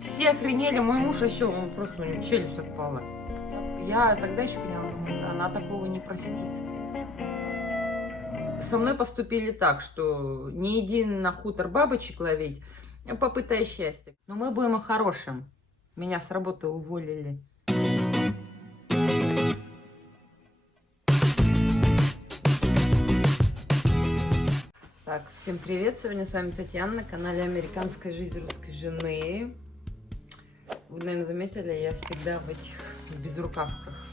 Все охренели, мой муж еще, он просто, у него челюсть отпала. Я тогда еще поняла, она такого не простит. Со мной поступили так, что не иди на хутор бабочек ловить, а попытай счастье. Но мы будем о хорошем. Меня с работы уволили. Так, всем привет, сегодня с вами Татьяна на канале «Американская жизнь русской жены». Вы, наверное, заметили, я всегда в этих безрукавках.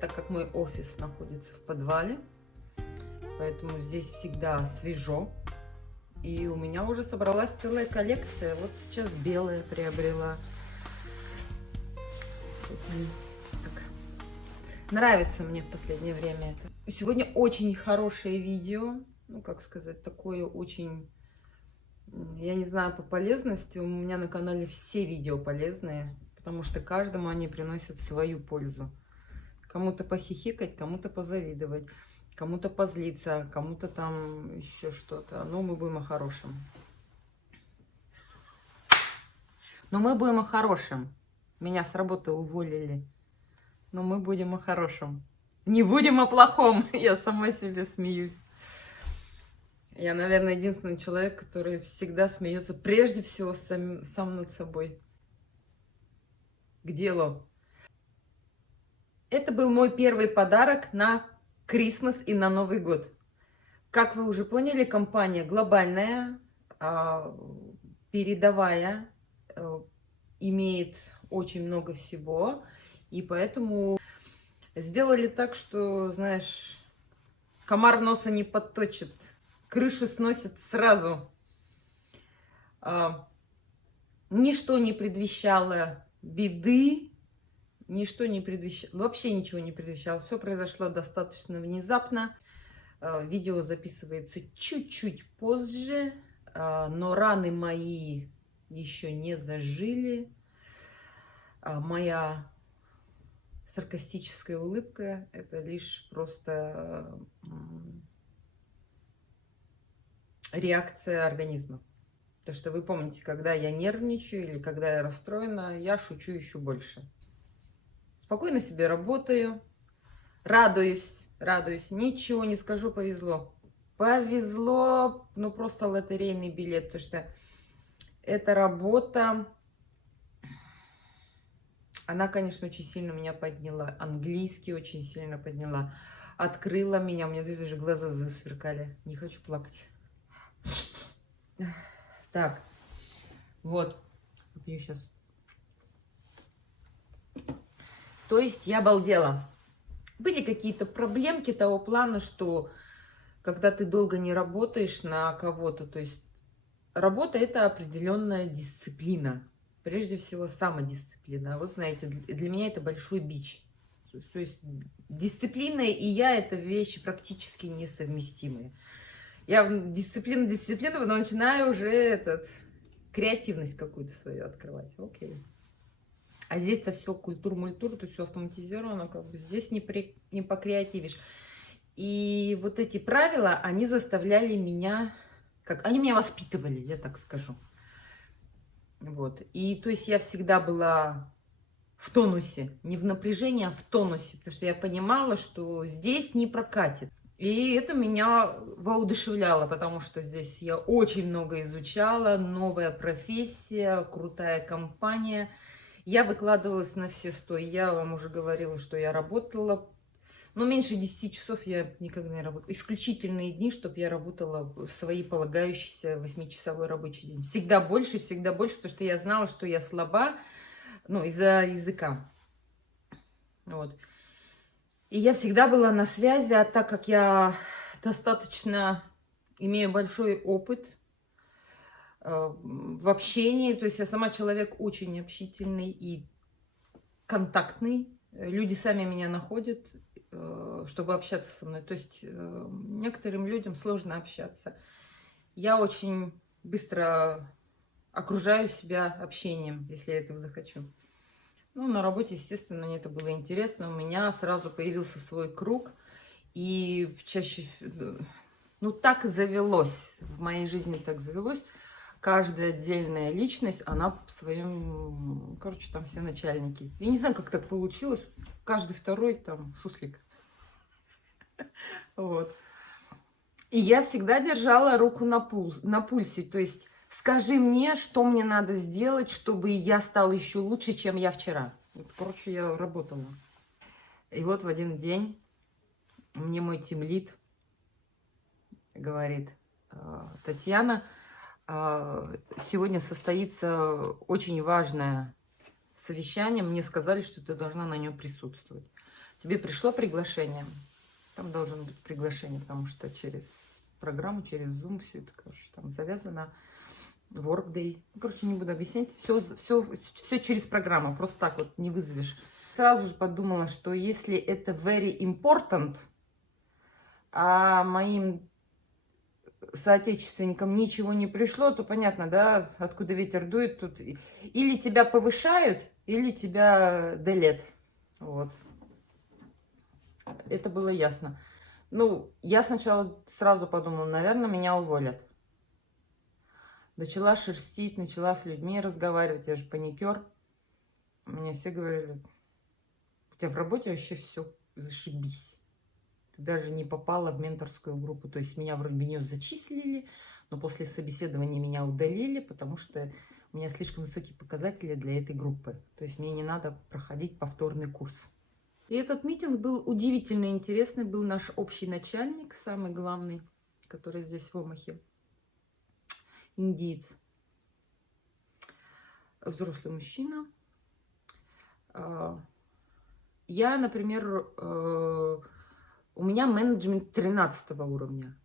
Так как мой офис находится в подвале, поэтому здесь всегда свежо. И у меня уже собралась целая коллекция. Вот сейчас белая приобрела. Так. Нравится мне в последнее время это. Сегодня очень хорошее видео. Ну, как сказать, такое очень... Я не знаю по полезности. У меня на канале все видео полезные, потому что каждому они приносят свою пользу. Кому-то похихикать, кому-то позавидовать, кому-то позлиться, кому-то там еще что-то. Но мы будем о хорошем. Но мы будем о хорошем. Меня с работы уволили. Но мы будем о хорошем. Не будем о плохом. Я сама себе смеюсь. Я, наверное, единственный человек, который всегда смеется прежде всего сам над собой. К делу. Это был мой первый подарок на Крисмас и на Новый год. Как вы уже поняли, компания глобальная, передовая, имеет очень много всего. И поэтому сделали так, что, знаешь, комар носа не подточит, крышу сносит сразу. Ничто не предвещало беды. Ничто не предвещало, вообще ничего не предвещало. Все произошло достаточно внезапно. Видео записывается чуть-чуть позже, но раны мои еще не зажили. Моя саркастическая улыбка – это лишь просто реакция организма. То, что вы помните, когда я нервничаю или когда я расстроена, я шучу еще больше. Спокойно себе работаю, радуюсь, ничего не скажу, повезло. Повезло, ну просто лотерейный билет, потому что эта работа, она, конечно, очень сильно меня подняла, английский очень сильно подняла, открыла меня, у меня здесь даже глаза засверкали, не хочу плакать. Так, вот, попью сейчас. То есть я обалдела. Были какие-то проблемки того плана, что когда ты долго не работаешь на кого-то, то есть работа – это определенная дисциплина. Прежде всего, самодисциплина. А вот знаете, для меня это большой бич. То есть дисциплина и я – это вещи практически несовместимые. Я дисциплину, но начинаю уже креативность какую-то свою открывать. Окей. А здесь-то все культур-мультур, то все автоматизировано, как бы здесь не покреативишь. И вот эти правила, они заставляли меня, они меня воспитывали, я так скажу. Вот. И то есть я всегда была в тонусе, не в напряжении, а в тонусе, потому что я понимала, что здесь не прокатит. И это меня воодушевляло, потому что здесь я очень много изучала, новая профессия, крутая компания. Я выкладывалась на все 100. Я вам уже говорила, что я работала, но меньше 10 часов я никогда не работала. Исключительные дни, чтобы я работала в свои полагающиеся 8-часовой рабочий день. Всегда больше, потому что я знала, что я слаба, ну, из-за языка. Вот. И я всегда была на связи, а так как я достаточно имею большой опыт в общении, то есть я сама человек очень общительный и контактный. Люди сами меня находят, чтобы общаться со мной. То есть некоторым людям сложно общаться. Я очень быстро окружаю себя общением, если я этого захочу. Ну, на работе, естественно, мне это было интересно. У меня сразу появился свой круг. И чаще, ну, так завелось, в моей жизни так завелось. каждая отдельная личность, она в своем, короче, там все начальники. Я не знаю, как так получилось. Каждый второй там суслик. Вот. И я всегда держала руку на пульсе. То есть скажи мне, что мне надо сделать, чтобы я стала еще лучше, чем я вчера. Вот, короче, я работала. И вот в один день мне мой тимлид говорит: Татьяна, сегодня состоится очень важное совещание. Мне сказали, что ты должна на нем присутствовать. Тебе пришло приглашение? Там должно быть приглашение, потому что через программу, через Zoom все это, короче, там завязано. Workday. Короче, не буду объяснять. Все через программу. Просто так вот не вызовешь. Сразу же подумала, что если это very important, а моим соотечественникам ничего не пришло, то понятно, да, откуда ветер дует. Тут или тебя повышают, или тебя делет. Вот. Это было ясно. Ну, я сначала сразу подумала, наверное, меня уволят. Начала шерстить, начала с людьми разговаривать. Я же паникер. Мне все говорили: у тебя в работе вообще все зашибись. Ты даже не попала в менторскую группу. То есть меня вроде бы нее зачислили, но после собеседования меня удалили, потому что у меня слишком высокие показатели для этой группы. То есть мне не надо проходить повторный курс. И этот митинг был удивительно интересный. Был наш общий начальник, самый главный, который здесь в Омахе. Индиец. Взрослый мужчина. Я, например, у меня менеджмент 13 уровня,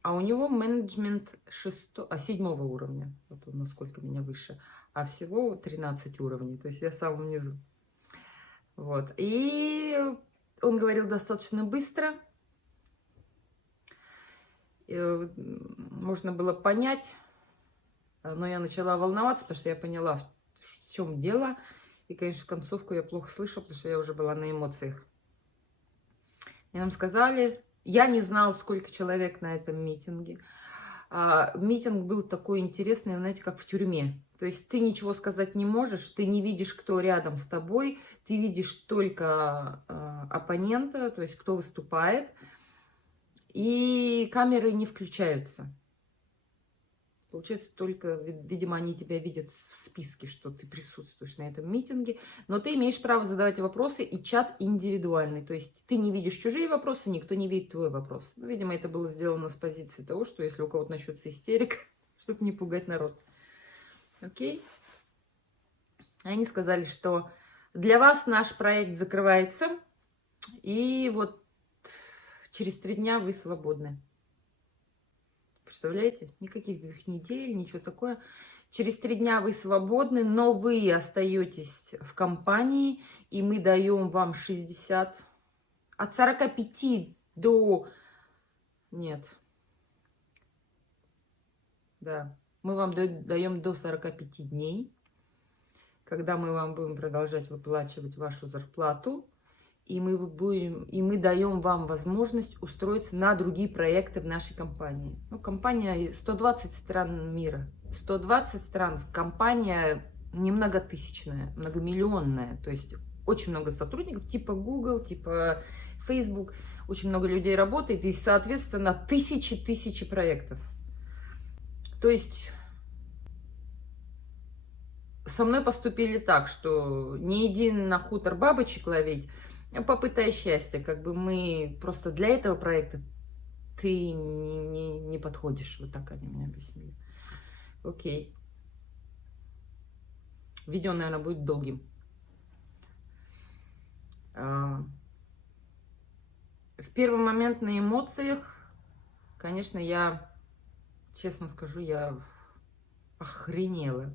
а у него менеджмент 7 уровня. Вот он насколько меня выше. А всего 13 уровней. То есть я в самом низу. Вот. И он говорил достаточно быстро. Можно было понять. Но я начала волноваться, потому что я поняла, в чем дело. И, конечно, концовку я плохо слышала, потому что я уже была на эмоциях. И нам сказали, я не знала, сколько человек на этом митинге. Митинг был такой интересный, знаете, как в тюрьме. То есть ты ничего сказать не можешь, ты не видишь, кто рядом с тобой, ты видишь только оппонента, то есть кто выступает, и камеры не включаются. Получается, только, видимо, они тебя видят в списке, что ты присутствуешь на этом митинге. Но ты имеешь право задавать вопросы, и чат индивидуальный. То есть ты не видишь чужие вопросы, никто не видит твой вопрос. Ну, видимо, это было сделано с позиции того, что если у кого-то начнется истерика, чтобы не пугать народ. Окей? Они сказали, что для вас наш проект закрывается, и вот через 3 дня вы свободны. Представляете? Никаких 2 недель, ничего такое. Через 3 дня вы свободны, но вы остаетесь в компании, и мы даем вам 60, от 45 до... Нет. Да. Мы вам даем до 45 дней, когда мы вам будем продолжать выплачивать вашу зарплату. И мы даем вам возможность устроиться на другие проекты в нашей компании. Ну, компания 120 стран мира. 120 стран. Компания не многотысячная, многомиллионная. То есть очень много сотрудников, типа Google, типа Facebook. Очень много людей работает. И, соответственно, тысячи проектов. То есть со мной поступили так, что не иди на хутор бабочек ловить, попытай счастья, как бы мы просто для этого проекта ты не подходишь. Вот так они мне объяснили. Окей. Видео, наверное, будет долгим. В первый момент на эмоциях, конечно, я, честно скажу, я охренела.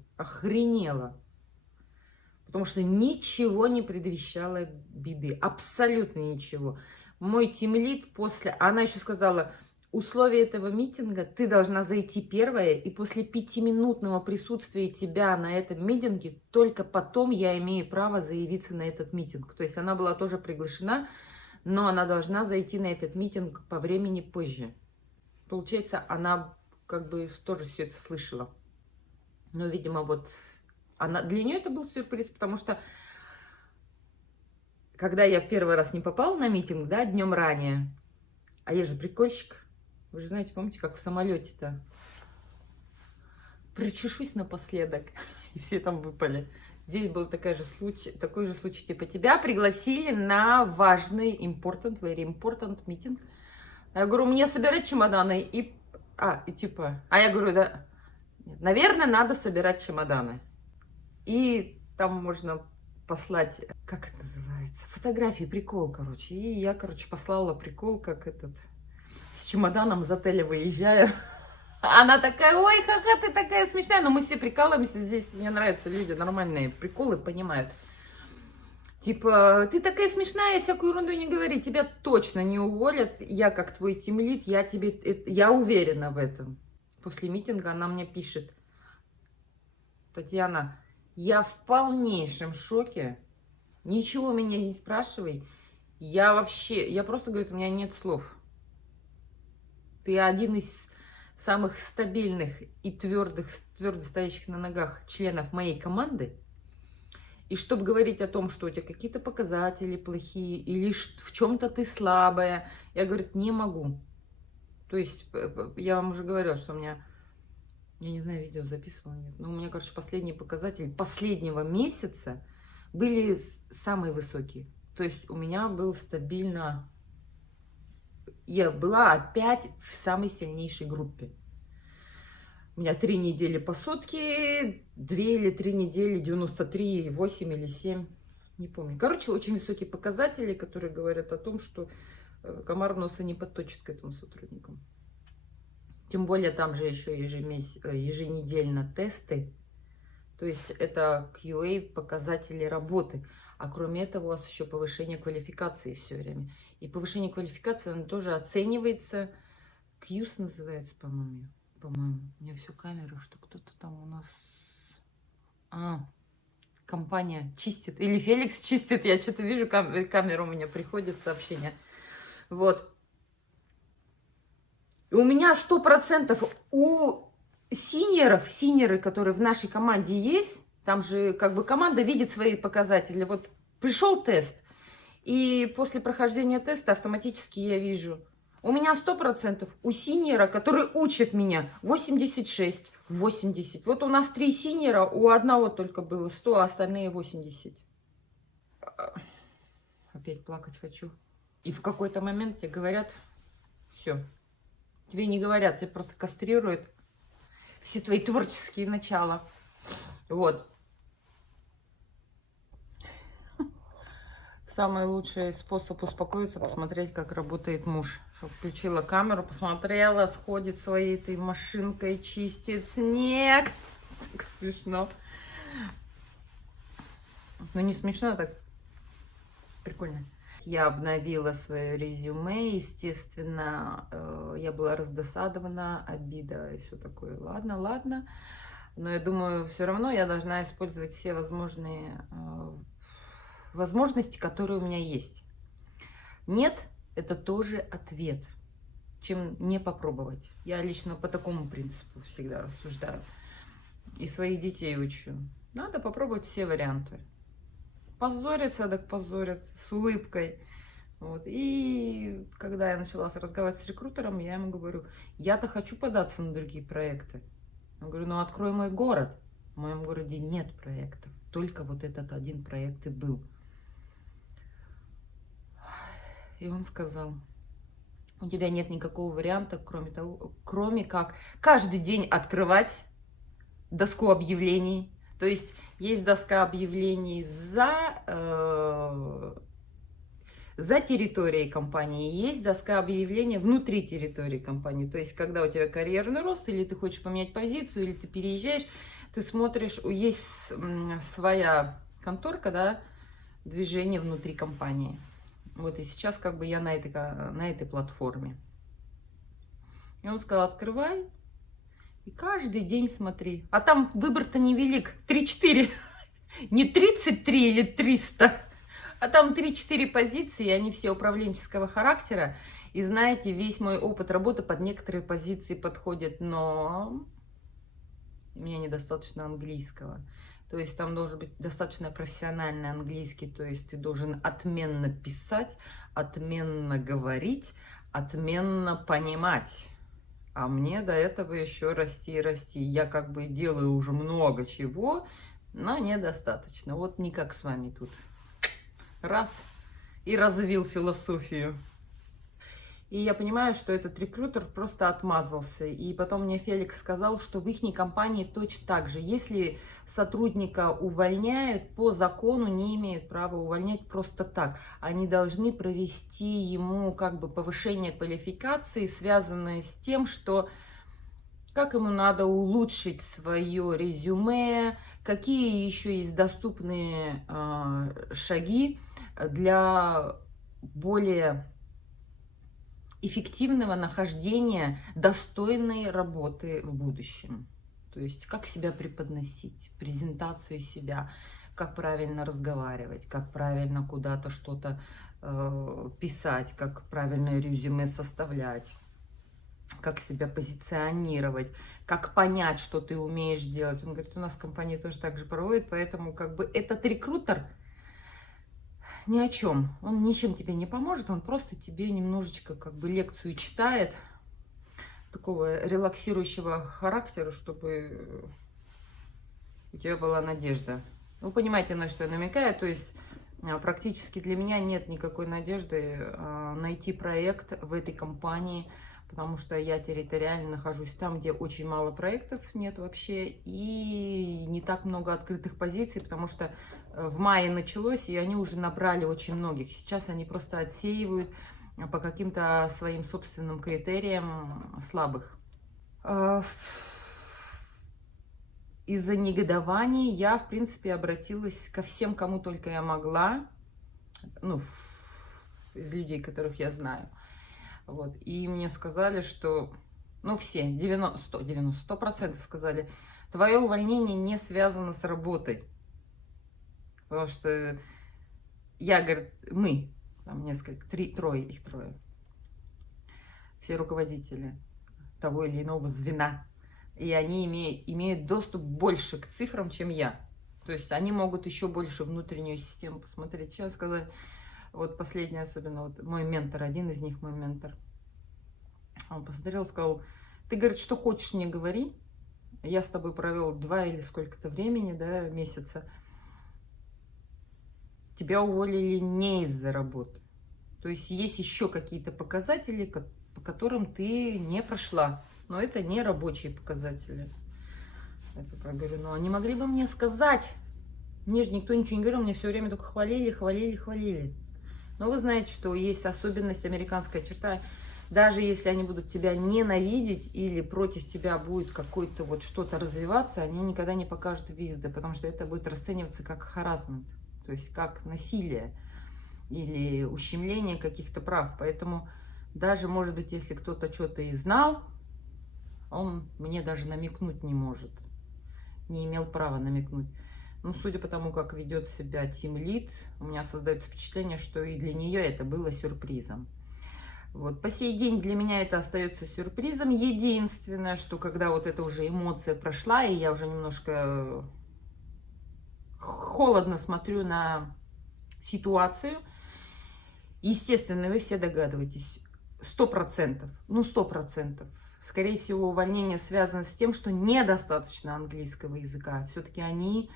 Потому что ничего не предвещало беды. Абсолютно ничего. Мой тимлид после... Она еще сказала, условия этого митинга, ты должна зайти первая, и после 5-минутного присутствия тебя на этом митинге, только потом я имею право заявиться на этот митинг. То есть она была тоже приглашена, но она должна зайти на этот митинг по времени позже. Получается, она как бы тоже все это слышала. Но, видимо, вот для нее это был сюрприз, потому что когда я в первый раз не попала на митинг, да, днем ранее, а я же прикольщик, вы же знаете, помните, как в самолете-то, причешусь напоследок, и все там выпали. Здесь был такой же случай, типа, тебя пригласили на важный, very important митинг. Я говорю, мне собирать чемоданы, я говорю, да, нет, наверное, надо собирать чемоданы. И там можно послать, как это называется, фотографии, прикол, короче. И я, короче, послала прикол, как с чемоданом из отеля выезжаю. Она такая, ой, ха-ха, ты такая смешная. Но мы все прикалываемся здесь, мне нравятся люди, нормальные приколы понимают. Типа, ты такая смешная, всякую ерунду не говори, тебя точно не уволят. Я как твой тимлид, я уверена в этом. После митинга она мне пишет: Татьяна, я в полнейшем шоке. Ничего меня не спрашивай. Я просто, говорю, у меня нет слов. Ты один из самых стабильных и твердо стоящих на ногах членов моей команды. И чтобы говорить о том, что у тебя какие-то показатели плохие или в чем-то ты слабая, я, говорит, не могу. То есть, я вам уже говорила, что у меня, я не знаю, видео записывала, нет, но у меня, короче, последние показатели последнего месяца были самые высокие. То есть у меня был стабильно, я была опять в самой сильнейшей группе. У меня 3 недели по сотке, 2 или 3 недели 93, 8 или 7, не помню. Короче, очень высокие показатели, которые говорят о том, что комар носа не подточит к этому сотруднику. Тем более там же еще еженедельно тесты, то есть это QA показатели работы. А кроме этого у вас еще повышение квалификации все время. И повышение квалификации, оно тоже оценивается, QS называется, по-моему. По-моему, у меня все камера, что кто-то там у нас... компания чистит. Или Феликс чистит. Я что-то вижу, камера у меня приходит, сообщение. Вот. И у меня 100% у синьоры, которые в нашей команде есть, там же как бы команда видит свои показатели. Вот пришел тест, и после прохождения теста автоматически я вижу... У меня 100%, у синьора, который учит меня, 86, 80. Вот у нас 3 синьора, у одного только было 100, а остальные 80. Опять плакать хочу. И в какой-то момент тебе говорят, все. Тебе не говорят, тебе просто кастрируют все твои творческие начала. Вот. Самый лучший способ успокоиться, посмотреть, как работает муж. Включила камеру, посмотрела, сходит своей этой машинкой, чистит снег. Так смешно. Ну, не смешно, а так прикольно. Я обновила свое резюме, естественно, я была раздосадована, обида и все такое. Ладно, ладно. Но я думаю, все равно я должна использовать все возможности, которые у меня есть. Нет, это тоже ответ, чем не попробовать. Я лично по такому принципу всегда рассуждаю. И своих детей учу. Надо попробовать все варианты. Позориться, так позориться, с улыбкой. Вот. И когда я начала разговаривать с рекрутером, я ему говорю, я-то хочу податься на другие проекты. Я говорю, ну открой мой город. В моем городе нет проектов. Только вот этот один проект и был. И он сказал, у тебя нет никакого варианта, кроме как каждый день открывать доску объявлений. То есть есть доска объявлений за территорией компании, есть доска объявлений внутри территории компании. То есть когда у тебя карьерный рост, или ты хочешь поменять позицию, или ты переезжаешь, ты смотришь, есть своя конторка, да, движение внутри компании. Вот и сейчас как бы я на этой платформе. И он сказал, открывай и каждый день смотри. А там выбор-то невелик, 3-4, не 33 или 300, а там 3-4 позиции, и они все управленческого характера. И знаете, весь мой опыт работы под некоторые позиции подходит, но у меня недостаточно английского. То есть там должен быть достаточно профессиональный английский, то есть ты должен отменно писать, отменно говорить, отменно понимать. А мне до этого еще расти и расти. Я как бы делаю уже много чего, но недостаточно. Вот не как с вами тут. Раз и развил философию. И я понимаю, что этот рекрутер просто отмазался. И потом мне Феликс сказал, что в их компании точно так же. Если сотрудника увольняют, по закону не имеют права увольнять просто так. Они должны провести ему как бы повышение квалификации, связанное с тем, что как ему надо улучшить свое резюме, какие еще есть доступные шаги для более эффективного нахождения достойной работы в будущем. То есть как себя преподносить, презентацию себя, как правильно разговаривать, как правильно куда-то что-то писать, как правильно резюме составлять, как себя позиционировать, как понять, что ты умеешь делать. Он говорит, у нас в компании тоже так же проводит, поэтому как бы этот рекрутер ни о чем. Он ничем тебе не поможет, он просто тебе немножечко как бы лекцию читает, такого релаксирующего характера, чтобы у тебя была надежда. Вы понимаете, на что я намекаю, то есть практически для меня нет никакой надежды найти проект в этой компании, потому что я территориально нахожусь там, где очень мало проектов нет вообще, и не так много открытых позиций, потому что в мае началось, и они уже набрали очень многих. Сейчас они просто отсеивают по каким-то своим собственным критериям слабых. Из-за негодования я, в принципе, обратилась ко всем, кому только я могла, ну, из людей, которых я знаю. Вот. И мне сказали, что, ну, все, 100% сказали, твое увольнение не связано с работой. Потому что я, говорит, мы, там несколько, трое, их трое, все руководители того или иного звена, и они имеют доступ больше к цифрам, чем я. То есть они могут еще больше внутреннюю систему посмотреть. Сейчас сказали, вот последний, особенно вот мой ментор, один из них мой ментор, он посмотрел, сказал, ты, говорит, что хочешь, мне говори, я с тобой провел 2 или сколько-то времени, да, месяца, тебя уволили не из-за работы. То есть есть еще какие-то показатели, по которым ты не прошла. Но это не рабочие показатели. Я такая говорю, ну они могли бы мне сказать. Мне же никто ничего не говорил, мне все время только хвалили, хвалили, хвалили. Но вы знаете, что есть особенность, американская черта. Даже если они будут тебя ненавидеть или против тебя будет какое-то вот что-то развиваться, они никогда не покажут вида, потому что это будет расцениваться как харассмент. То есть как насилие или ущемление каких-то прав. Поэтому даже, может быть, если кто-то что-то и знал, он мне даже намекнуть не может. Не имел права намекнуть. Ну, судя по тому, как ведет себя тимлид, у меня создается впечатление, что и для нее это было сюрпризом. Вот. По сей день для меня это остается сюрпризом. Единственное, что когда вот эта уже эмоция прошла, и я уже немножко холодно смотрю на ситуацию. Естественно, вы все догадываетесь, 100%, ну 100%. Скорее всего, увольнение связано с тем, что недостаточно английского языка. Все-таки они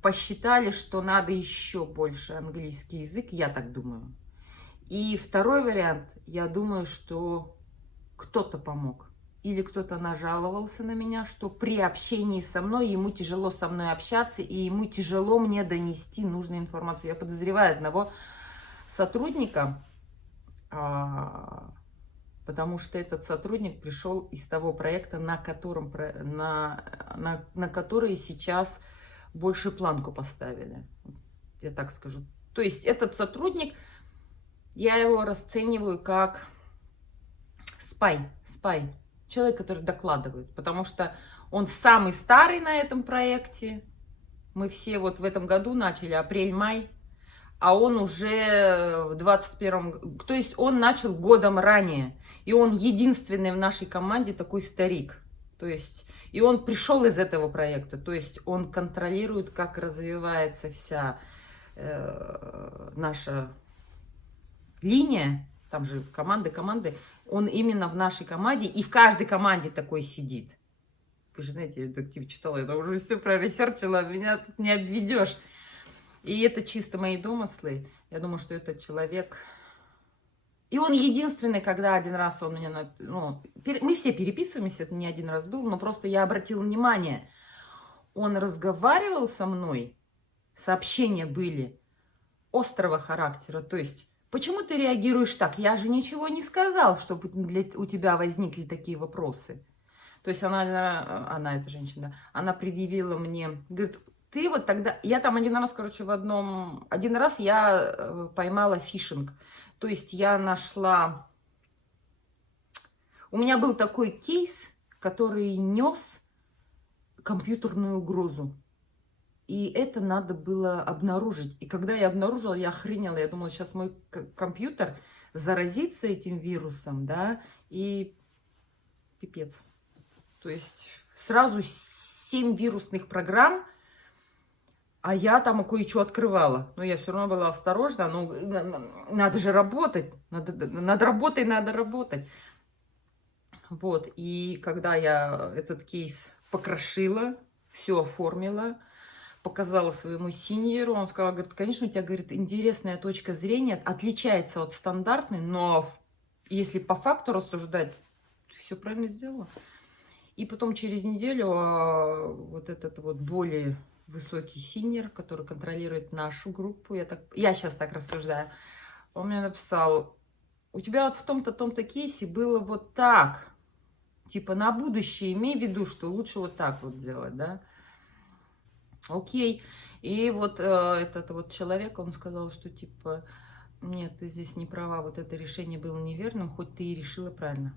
посчитали, что надо еще больше английский язык, я так думаю. И второй вариант, я думаю, что кто-то помог. Или кто-то нажаловался на меня, что при общении со мной ему тяжело со мной общаться, и ему тяжело мне донести нужную информацию. Я подозреваю одного сотрудника, потому что этот сотрудник пришел из того проекта, на который сейчас больше планку поставили. Я так скажу. То есть этот сотрудник, я его расцениваю как спай. Человек, который докладывает, потому что он самый старый на этом проекте. Мы все вот в этом году начали, апрель-май, а он уже в 21-м, то есть он начал годом ранее. И он единственный в нашей команде такой старик. То есть И он пришел из этого проекта, то есть он контролирует, как развивается вся наша линия, там же команды, он именно в нашей команде, и в каждой команде такой сидит. Вы же знаете, я детектив читала, я уже все проресерчила, меня тут не обведешь. И это чисто мои домыслы. Я думаю, что этот человек... И он единственный, когда один раз он меня... Ну, мы все переписываемся, это не один раз был, но просто я обратила внимание. Он разговаривал со мной, сообщения были острого характера. То есть, почему ты реагируешь так? Я же ничего не сказал, чтобы у тебя возникли такие вопросы. То есть она, эта женщина, она предъявила мне, говорит, ты вот тогда... Я там один раз, короче, один раз я поймала фишинг. То есть я нашла... У меня был такой кейс, который нес компьютерную угрозу. И это надо было обнаружить. И когда я обнаружила, я охренела. Я думала, сейчас мой компьютер заразится этим вирусом, да, и пипец. То есть сразу 7 вирусных программ, а я там кое-что открывала. Но я все равно была осторожна. Ну, надо же работать. Надо работать. Вот. И когда я этот кейс покрошила, все оформила, показала своему синьору, он сказал, говорит, конечно, у тебя, говорит, интересная точка зрения, отличается от стандартной, но если по факту рассуждать, ты все правильно сделала. И потом через неделю вот этот вот более высокий синьор, который контролирует нашу группу, я сейчас так рассуждаю, он мне написал, у тебя вот в том-то кейсе было вот так, типа на будущее имей в виду, что лучше вот так вот делать, да. Окей. И вот этот вот человек, он сказал, что типа, нет, ты здесь не права, вот это решение было неверным, хоть ты и решила правильно.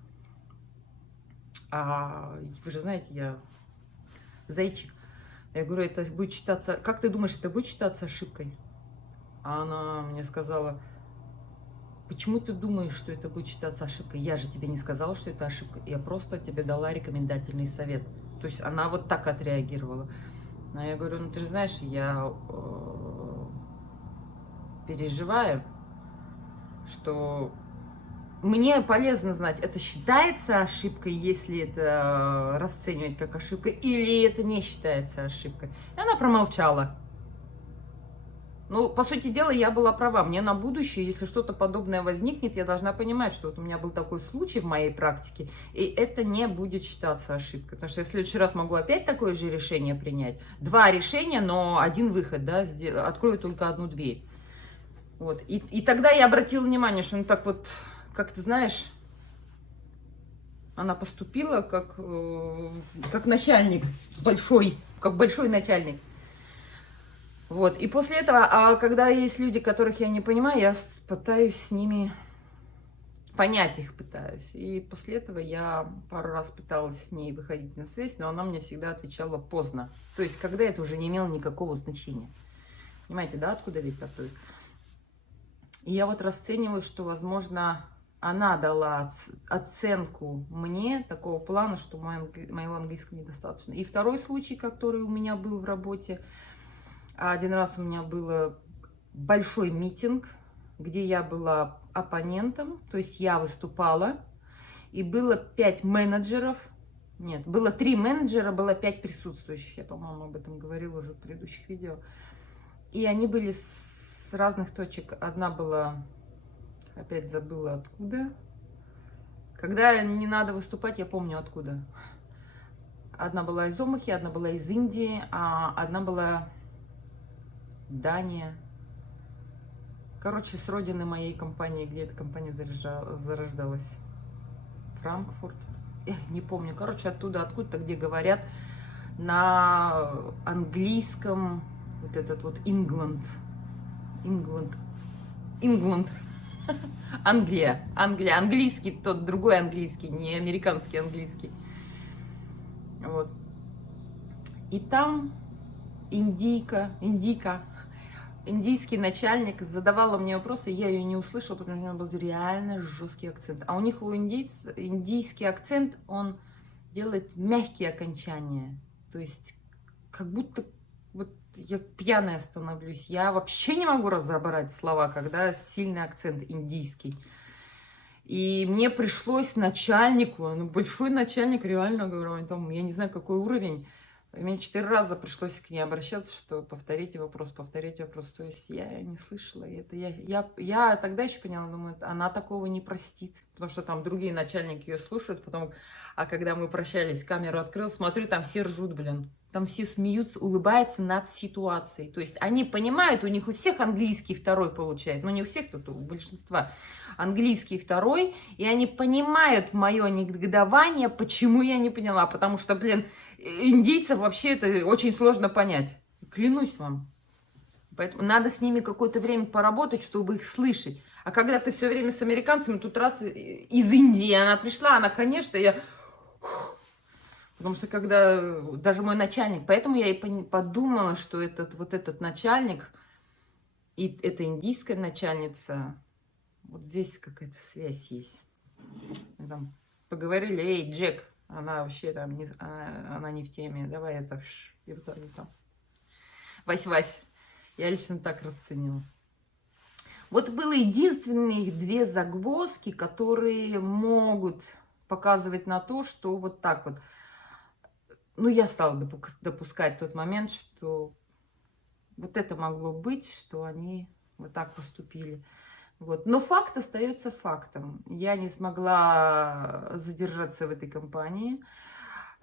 А вы же знаете, я зайчик. Я говорю, это будет считаться... Как ты думаешь, это будет считаться ошибкой? А она мне сказала, почему ты думаешь, что это будет считаться ошибкой? Я же тебе не сказала, что это ошибка. Я просто тебе дала рекомендательный совет. То есть она вот так отреагировала. А я говорю, ну ты же знаешь, я переживаю, что... Мне полезно знать, это считается ошибкой, если это расценивать как ошибка, или это не считается ошибкой. И она промолчала. Ну, по сути дела, я была права. Мне на будущее, если что-то подобное возникнет, я должна понимать, что вот у меня был такой случай в моей практике, и это не будет считаться ошибкой. Потому что я в следующий раз могу опять такое же решение принять. 2 решения, но 1 выход, да, открою только 1 дверь. Вот. И тогда я обратила внимание, что ну так вот... Как ты знаешь, она поступила как начальник большой, как большой начальник. Вот. И после этого, когда есть люди, которых я не понимаю, я пытаюсь с ними понять их пытаюсь. И после этого я пару раз пыталась с ней выходить на связь, но она мне всегда отвечала поздно. То есть, когда это уже не имело никакого значения. Понимаете, да, откуда ведь такое? И я вот расцениваю, что, возможно... Она дала оценку мне такого плана, что моего английского недостаточно. И второй случай, который у меня был в работе. Один раз у меня был большой митинг, где я была оппонентом, то есть я выступала. И было 5 менеджеров. Нет, было 3 менеджера, было 5 присутствующих. Я, по-моему, об этом говорила уже в предыдущих видео. И они были с разных точек. Одна была... Опять забыла откуда. Когда не надо выступать, я помню откуда. Одна была из Омахи, одна была из Индии, а одна была Дания. Короче, с родины моей компании, где эта компания зарождалась. Франкфурт. Не помню. Короче, оттуда, откуда-то, где говорят на английском вот этот вот England. Англия, английский, тот другой английский, не американский английский. Вот. И там индийский начальник задавала мне вопросы, я ее не услышала, потому что у нее был реально жесткий акцент. А у них индийский акцент, он делает мягкие окончания. То есть как будто вот я пьяная становлюсь. Я вообще не могу разобрать слова, когда сильный акцент индийский. И мне пришлось начальнику, ну, большой начальник, реально, говорю, там, я не знаю, какой уровень. Мне 4 раза пришлось к ней обращаться, что повторите вопрос, повторите вопрос. То есть я не слышала. И это я тогда еще поняла, думаю, она такого не простит. Потому что там другие начальники ее слушают. Потом, а когда мы прощались, камеру открыл, смотрю, там все ржут, блин. Там все смеются, улыбаются над ситуацией. То есть они понимают, у них у всех английский второй получает. Ну, не у всех, тут у большинства английский второй. И они понимают мое негодование, почему я не поняла. Потому что, блин, индейцев вообще это очень сложно понять. Клянусь вам. Поэтому надо с ними какое-то время поработать, чтобы их слышать. А когда ты все время с американцами, тут раз из Индии она пришла, она, конечно, я... Потому что когда даже мой начальник, поэтому я и подумала, что этот начальник и эта индийская начальница, вот здесь какая-то связь есть. Мы там поговорили, эй, Джек, она вообще там, она не в теме, давай это, и в итоге там. Вась-Вась, я лично так расценила. Вот было единственные 2 загвоздки, которые могут показывать на то, что вот так вот. Ну, я стала допускать тот момент, что вот это могло быть, что они вот так поступили. Вот. Но факт остается фактом. Я не смогла задержаться в этой компании.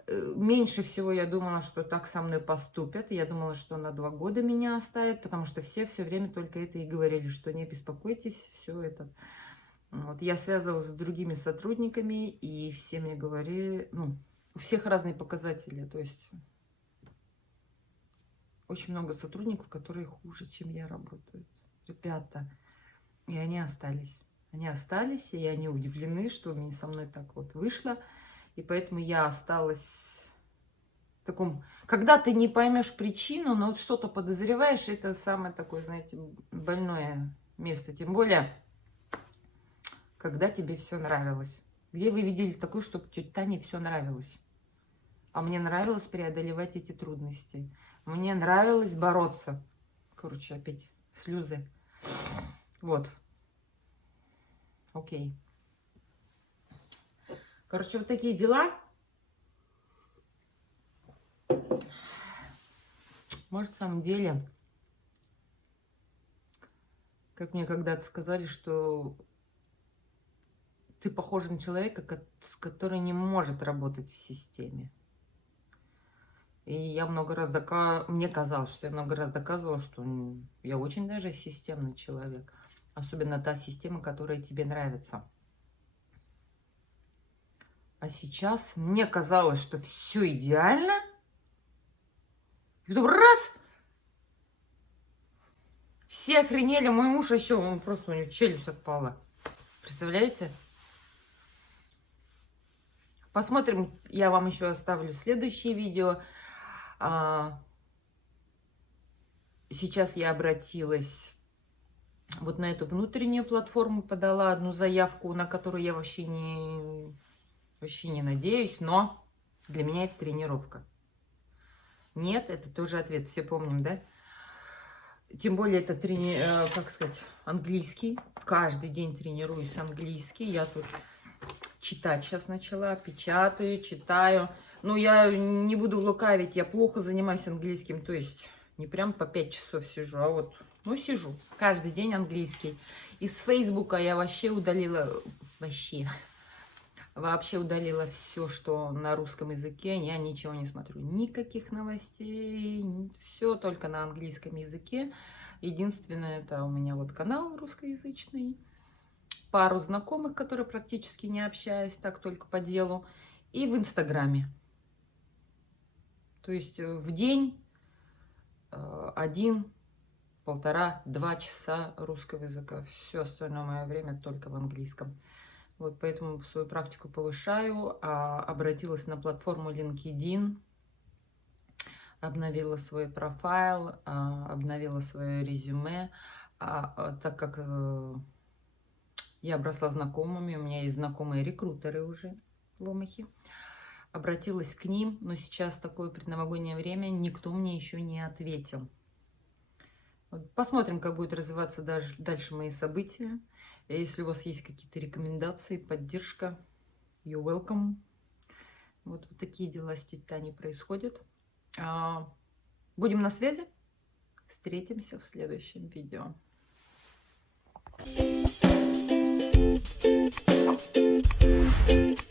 Меньше всего я думала, что так со мной поступят. Я думала, что на 2 года меня оставят, потому что все время только это и говорили, что не беспокойтесь, все это. Вот. Я связывалась с другими сотрудниками, и все мне говорили, ну, у всех разные показатели. То есть очень много сотрудников, которые хуже, чем я, работают. Ребята. И они остались. Они остались, и они удивлены, что мне со мной так вот вышло. И поэтому я осталась в таком... Когда ты не поймешь причину, но вот что-то подозреваешь, это самое такое, знаете, больное место. Тем более, когда тебе все нравилось. Где вы видели такое, чтобы тете Тане все нравилось? А мне нравилось преодолевать эти трудности. Мне нравилось бороться. Короче, опять слезы. Вот. Окей. Короче, вот такие дела. Может, в самом деле, как мне когда-то сказали, что ты похожа на человека, который не может работать в системе. И я много раз мне казалось, что я много раз доказывала, что я очень даже системный человек. Особенно та система, которая тебе нравится. А сейчас мне казалось, что все идеально. И потом раз! Все охренели, мой муж еще, он просто, у него челюсть отпала. Представляете? Посмотрим, я вам еще оставлю следующее видео. Сейчас я обратилась вот на эту внутреннюю платформу, подала одну заявку, на которую я вообще не надеюсь, но для меня это тренировка. Нет, это тоже ответ, все помним, да? Тем более это, как сказать, английский. Каждый день тренируюсь английский. Я тут читать сейчас начала, печатаю, читаю. Ну, я не буду лукавить, я плохо занимаюсь английским, то есть не прям по 5 часов сижу, а вот, ну, сижу. Каждый день английский. Из Фейсбука я вообще удалила, вообще удалила все, что на русском языке. Я ничего не смотрю, никаких новостей, все только на английском языке. Единственное, это у меня вот канал русскоязычный. Пару знакомых, которые практически не общаюсь, так только по делу. И в Инстаграме. То есть в день 1, 1,5-2 часа русского языка. Все остальное мое время только в английском. Вот поэтому свою практику повышаю. Обратилась на платформу LinkedIn. Обновила свой профайл, обновила свое резюме. Так как я обросла знакомыми, у меня есть знакомые рекрутеры уже в Ломахе. обратилась к ним, но сейчас такое предновогоднее время, никто мне еще не ответил. Вот посмотрим, как будет развиваться дальше мои события. Если у вас есть какие-то рекомендации, поддержка, you're welcome. Вот такие дела с тетей Таней происходят. Будем на связи. Встретимся в следующем видео. Thank you.